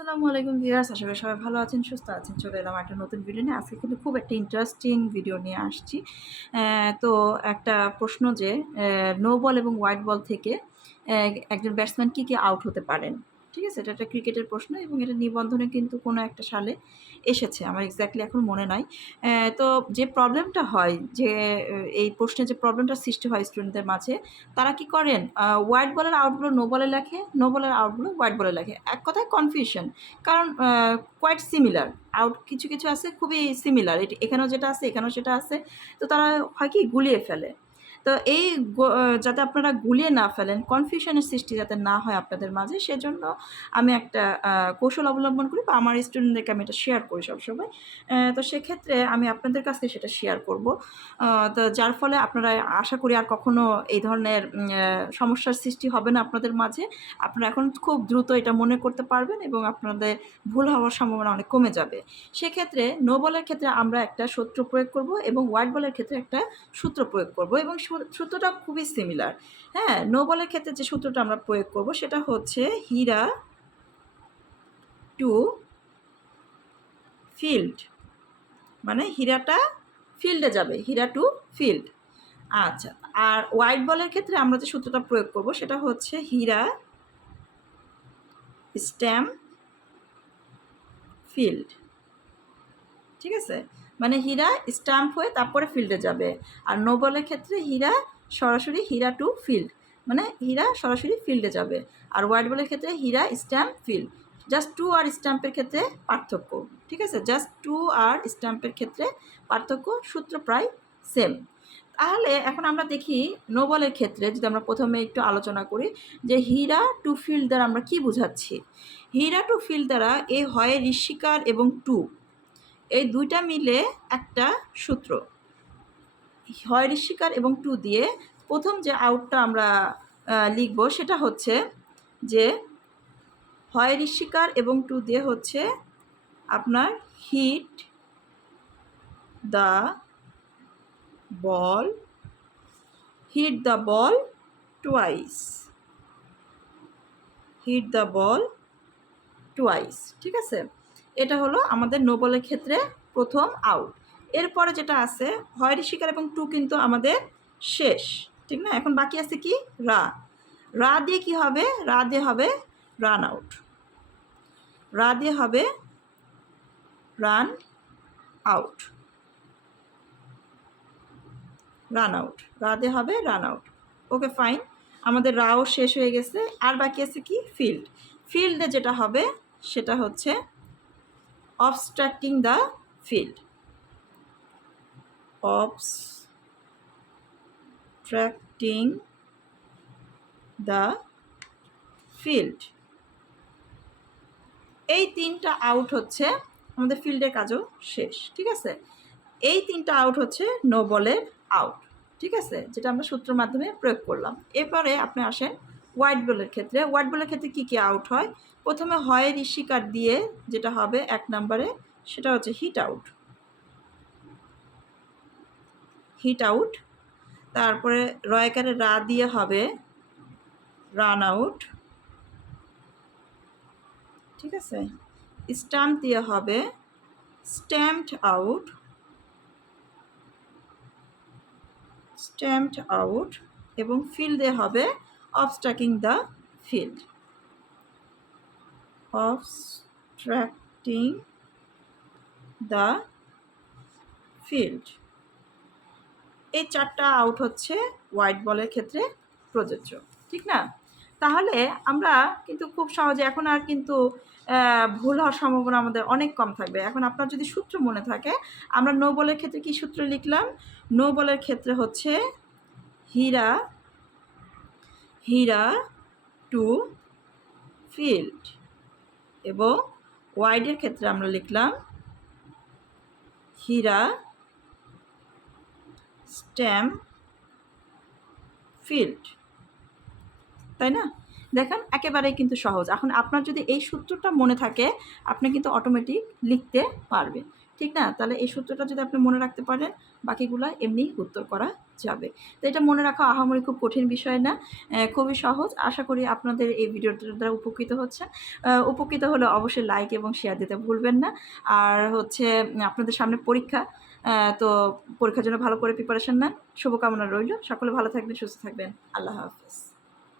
আসসালামু আলাইকুম ভিউয়ার্স, আশা করি সবাই ভালো আছেন, সুস্থ আছেন। চলে এলাম একটা নতুন ভিডিও নিয়ে। আজকে কিন্তু খুব একটা ইন্টারেস্টিং ভিডিও নিয়ে আসছি। তো একটা প্রশ্ন যে নো বল এবং হোয়াইট বল থেকে একজন ব্যাটসম্যান কী কী আউট হতে পারেন? ঠিক আছে? এটা একটা ক্রিকেটের প্রশ্ন এবং এটা নিবন্ধনে কিন্তু কোনো একটা সালে এসেছে। আমার এক্স্যাক্টলি এখন মনে নাই। তো যে প্রবলেমটা হয়, যে এই প্রশ্নে যে প্রবলেমটা সৃষ্টি হয় স্টুডেন্টদের মাঝে, তারা কি করেন? হোয়াইট বলের আউটগুলো নো বলে লেখে নো বলের আউটগুলো হোয়াইট বলে লেখে। এক কথায় কনফিউশন কারণ কোয়াইট সিমিলার আউট কিছু কিছু আছে খুবই সিমিলার এটি, এখানেও যেটা আছে, এখানেও সেটা আছে। তো তারা হয় কি, গুলিয়ে ফেলে। তো এই যাতে আপনারা গুলিয়ে না ফেলেন কনফিউশনের সৃষ্টি যাতে না হয় আপনাদের মাঝে, সেজন্য আমি একটা কৌশল অবলম্বন করি বা আমার স্টুডেন্টদেরকে আমি এটা শেয়ার করি সবসময়। তো সেক্ষেত্রে আমি আপনাদের কাছ থেকে সেটা শেয়ার করব। তো যার ফলে আপনারা আশা করি আর কখনো এই ধরনের সমস্যার সৃষ্টি হবে না আপনাদের মাঝে। আপনারা এখন খুব দ্রুত এটা মনে করতে পারবেন এবং আপনাদের ভুল হওয়ার সম্ভাবনা অনেক কমে যাবে। সেক্ষেত্রে নো বলের ক্ষেত্রে আমরা একটা সূত্র প্রয়োগ করব এবং হোয়াইট বলের ক্ষেত্রে একটা সূত্র প্রয়োগ করব এবং সূত্রটা খুবই সিমিলার হ্যাঁ নো বলের ক্ষেত্রে যে সূত্রটা আমরা প্রয়োগ করব সেটা হচ্ছে হীরা টু ফিল্ড মানে হীরাটা ফিল্ডে যাবে, হীরা টু ফিল্ড আচ্ছা আর হোয়াইট বলের ক্ষেত্রে আমরা যে সূত্রটা প্রয়োগ করব সেটা হচ্ছে হীরা স্ট্যাম্প ফিল্ড ঠিক আছে? মানে হীরা স্ট্যাম্প হয়ে তারপরে ফিল্ডে যাবে। আর নো বলের ক্ষেত্রে হীরা সরাসরি হীরা টু ফিল্ড মানে হীরা সরাসরি ফিল্ডে যাবে। আর হোয়াইট বলের ক্ষেত্রে হীরা স্ট্যাম্প ফিল্ড জাস্ট টু আর স্ট্যাম্পের ক্ষেত্রে পার্থক্য, ঠিক আছে? জাস্ট টু আর স্ট্যাম্পের ক্ষেত্রে পার্থক্য, সূত্র প্রায় সেম তাহলে এখন আমরা দেখি নোবলের ক্ষেত্রে, যদি আমরা প্রথমে একটু আলোচনা করি, যে হীরা টু ফিল্ড দ্বারা আমরা কি বুঝাচ্ছি? হীরা টু ফিল্ড দ্বারা এ হয় ঋষিকার এবং টু এই দুইটা মিলে একটা সূত্র। হয় ঋষিকার এবং টু দিয়ে প্রথম যে আউটটা আমরা লিখব সেটা হচ্ছে যে হয় ঋষিকার এবং টু দিয়ে হচ্ছে আপনার hit the ball, hit the ball twice. Hit the ball twice, ঠিক আছে? এটা হলো আমাদের নোবলের ক্ষেত্রে প্রথম আউট এরপরে যেটা আছে হয় শিকার এবং টু কিন্তু আমাদের শেষ, ঠিক না? এখন বাকি আছে কি? রা রা দিয়ে কি হবে? রা দিয়ে হবে রান আউট রা দিয়ে হবে রান আউট রান আউট রা দিয়ে হবে রান আউট ওকে ফাইন আমাদের রাও শেষ হয়ে গেছে। আর বাকি আছে কি? ফিল্ড ফিল্ডে যেটা হবে, সেটা হচ্ছে obstructing the field. Obstructing the field. এই তিনটা আউট হচ্ছে আমাদের ফিল্ডের কাজও শেষ, ঠিক আছে? এই তিনটা আউট হচ্ছে নো বলের আউট ঠিক আছে? যেটা আমরা সূত্রের মাধ্যমে প্রয়োগ করলাম। এরপরে আপনি আসেন হোয়াইট বলের ক্ষেত্রে, হোয়াইট বলের ক্ষেত্রে কী কী আউট হয়? প্রথমে হয় ঋষিকার দিয়ে যেটা হবে এক নম্বরে, সেটা হচ্ছে হিট আউট হিট আউট তারপরে রয়কারে রা দিয়ে হবে রান আউট ঠিক আছে? স্ট্যাম্প দিয়ে হবে স্ট্যাম্পড আউট স্ট্যাম্পড আউট এবং ফিল ফিল্ডে হবে obstructing the field obstructing the field. এই চারটা আউট হচ্ছে হোয়াইট বলের ক্ষেত্রে প্রযোজ্য, ঠিক না? তাহলে আমরা কিন্তু খুব সহজে এখন আর কিন্তু ভুল হওয়ার সম্ভাবনা আমাদের অনেক কম থাকবে। এখন আপনার যদি সূত্র মনে থাকে, আমরা নো বলের ক্ষেত্রে কি সূত্র লিখলাম? নো বলের ক্ষেত্রে হচ্ছে হীরা হীরা টু ফিল্ড এবং ওয়াইডের ক্ষেত্রে আমরা লিখলাম হীরা স্ট্যাম্প ফিল্ড। তাই না? দেখেন, একেবারেই কিন্তু সহজ। এখন আপনার যদি এই সূত্রটা মনে থাকে, আপনি কিন্তু অটোমেটিক লিখতে পারবেন। ঠিক না? তাহলে এই সূত্রটা যদি আপনি মনে রাখতে পারেন, বাকিগুলো এমনি উত্তর করা যাবে তো এটা মনে রাখা আহামরি খুব কঠিন বিষয় না। খুবই সহজ। আশা করি আপনাদের এই ভিডিওটার দ্বারা উপকৃত হচ্ছে। উপকৃত হলে অবশ্যই লাইক এবং শেয়ার দিতে ভুলবেন না। আর হচ্ছে আপনাদের সামনে পরীক্ষা। তো পরীক্ষার জন্য ভালো করে প্রিপারেশান নেন। শুভকামনা রইল। সকলে ভালো থাকবেন, সুস্থ থাকবেন। আল্লাহ হাফিজ।